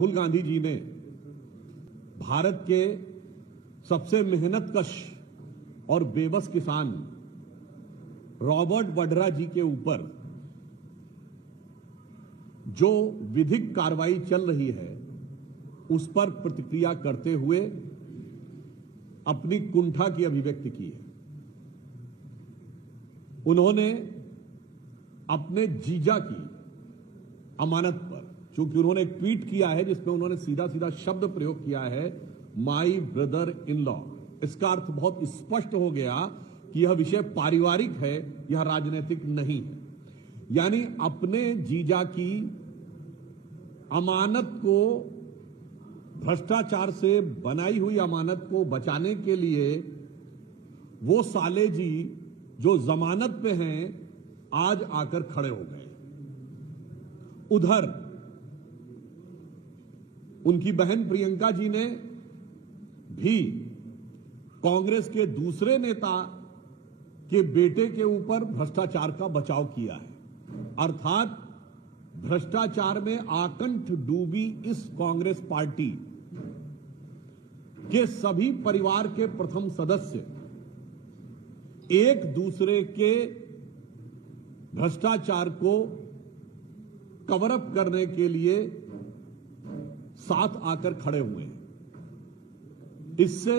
राहुल गांधी जी ने भारत के सबसे मेहनतकश और बेबस किसान रॉबर्ट वड्रा जी के ऊपर जो विधिक कार्रवाई चल रही है उस पर प्रतिक्रिया करते हुए अपनी कुंठा की अभिव्यक्ति की है। उन्होंने अपने जीजा की अमानत पर, चूंकि उन्होंने एक ट्वीट किया है जिसमें उन्होंने सीधा सीधा शब्द प्रयोग किया है माई ब्रदर इन लॉ, इसका अर्थ बहुत स्पष्ट हो गया कि यह विषय पारिवारिक है, यह राजनीतिक नहीं है। यानी अपने जीजा की अमानत को, भ्रष्टाचार से बनाई हुई अमानत को बचाने के लिए वो साले जी जो जमानत पे हैं आज आकर खड़े हो गए। उधर उनकी बहन प्रियंका जी ने भी कांग्रेस के दूसरे नेता के बेटे के ऊपर भ्रष्टाचार का बचाव किया है। अर्थात भ्रष्टाचार में आकंठ डूबी इस कांग्रेस पार्टी के सभी परिवार के प्रथम सदस्य एक दूसरे के भ्रष्टाचार को कवर अप करने के लिए साथ आकर खड़े हुए हैं। इससे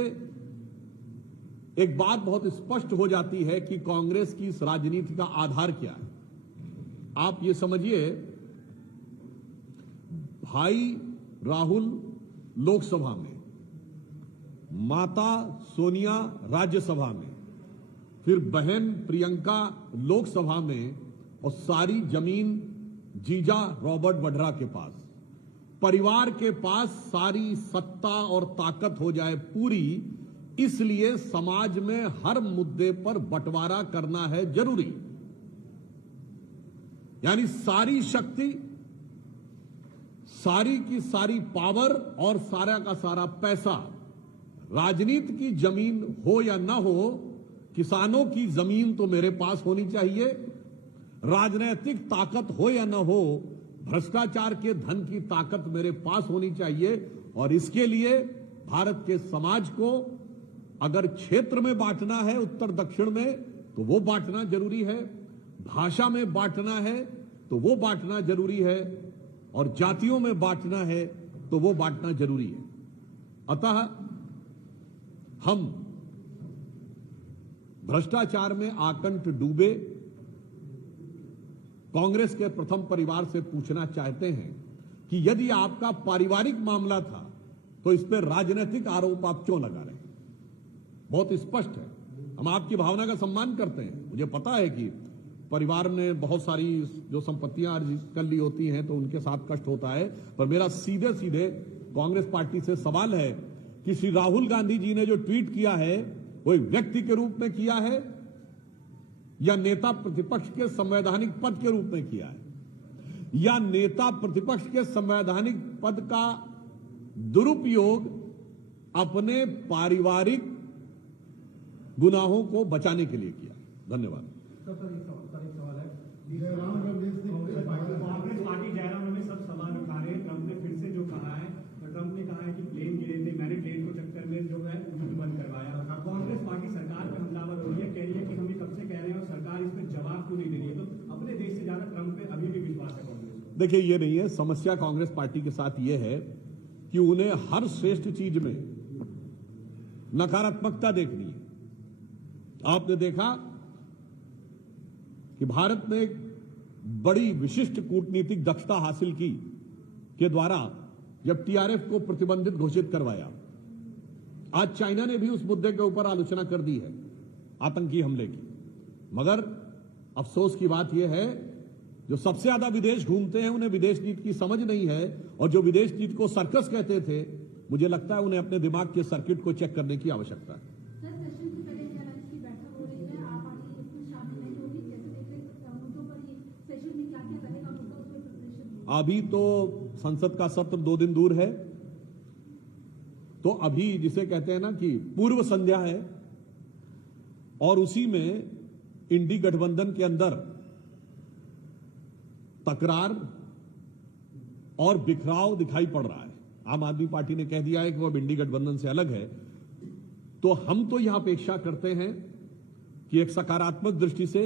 एक बात बहुत स्पष्ट हो जाती है कि कांग्रेस की इस राजनीति का आधार क्या है। आप ये समझिए, भाई राहुल लोकसभा में, माता सोनिया राज्यसभा में, फिर बहन प्रियंका लोकसभा में, और सारी जमीन जीजा रॉबर्ट वड्रा के पास, परिवार के पास सारी सत्ता और ताकत हो जाए पूरी, इसलिए समाज में हर मुद्दे पर बंटवारा करना है जरूरी। यानी सारी शक्ति, सारी की सारी पावर और सारा का सारा पैसा, राजनीति की जमीन हो या ना हो, किसानों की जमीन तो मेरे पास होनी चाहिए, राजनीतिक ताकत हो या ना हो, भ्रष्टाचार के धन की ताकत मेरे पास होनी चाहिए। और इसके लिए भारत के समाज को अगर क्षेत्र में बांटना है, उत्तर दक्षिण में, तो वो बांटना जरूरी है, भाषा में बांटना है तो वो बांटना जरूरी है, और जातियों में बांटना है तो वो बांटना जरूरी है। अतः हम भ्रष्टाचार में आकंठ डूबे कांग्रेस के प्रथम परिवार से पूछना चाहते हैं कि यदि आपका पारिवारिक मामला था तो इस पर राजनीतिक आरोप आप क्यों लगा रहे हैं। बहुत स्पष्ट है, हम आपकी भावना का सम्मान करते हैं। मुझे पता है कि परिवार ने बहुत सारी जो संपत्तियां अर्जित कर ली होती हैं तो उनके साथ कष्ट होता है, पर मेरा सीधे सीधे कांग्रेस पार्टी से सवाल है कि श्री राहुल गांधी जी ने जो ट्वीट किया है वो एक व्यक्ति के रूप में किया है या नेता प्रतिपक्ष के संवैधानिक पद के रूप में किया है, या नेता प्रतिपक्ष के संवैधानिक पद का दुरुपयोग अपने पारिवारिक गुनाहों को बचाने के लिए किया। धन्यवाद। कांग्रेस पार्टी जयराम रमेश सब सवाल उठा रहे हैं। ट्रंप ने फिर से जो कहा है, ट्रंप ने कहा है कि प्लेन गिरे थे, मैंने प्लेन को चक्कर में जो है युद्ध बंद करवाया। कांग्रेस पार्टी सरकार पर हमलावर हो रही है, कह रही है कि हम ये कब से कह रहे हैं और सरकार इस पर जवाब क्यों नहीं दे रही है। तो अपने देश से ज्यादा ट्रंप पे अभी भी विश्वास है कांग्रेस। देखिए, ये नहीं है समस्या। कांग्रेस पार्टी के साथ ये है कि उन्हें हर श्रेष्ठ चीज में नकारात्मकता देखनी है। आपने देखा कि भारत ने एक बड़ी विशिष्ट कूटनीतिक दक्षता हासिल की के द्वारा जब टीआरएफ को प्रतिबंधित घोषित करवाया। आज चाइना ने भी उस मुद्दे के ऊपर आलोचना कर दी है, आतंकी हमले की। मगर अफसोस की बात यह है, जो सबसे ज्यादा विदेश घूमते हैं उन्हें विदेश नीति की समझ नहीं है, और जो विदेश नीति को सर्कस कहते थे, मुझे लगता है उन्हें अपने दिमाग के सर्किट को चेक करने की आवश्यकता है। अभी तो संसद का सत्र 2 दिन दूर है, तो अभी जिसे कहते हैं ना कि पूर्व संध्या है, और उसी में इंडी गठबंधन के अंदर तकरार और बिखराव दिखाई पड़ रहा है। आम आदमी पार्टी ने कह दिया है कि वह इंडी गठबंधन से अलग है। तो हम तो यह अपेक्षा करते हैं कि एक सकारात्मक दृष्टि से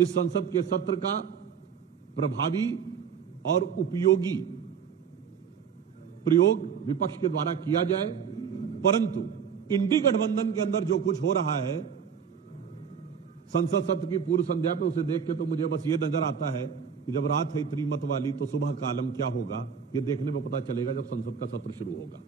इस संसद के सत्र का प्रभावी और उपयोगी प्रयोग विपक्ष के द्वारा किया जाए, परंतु इंडी गठबंधन के अंदर जो कुछ हो रहा है संसद सत्र की पूर्व संध्या पे, उसे देख के तो मुझे बस ये नजर आता है कि जब रात है इतनी मत वाली तो सुबह का आलम क्या होगा, ये देखने में पता चलेगा जब संसद का सत्र शुरू होगा।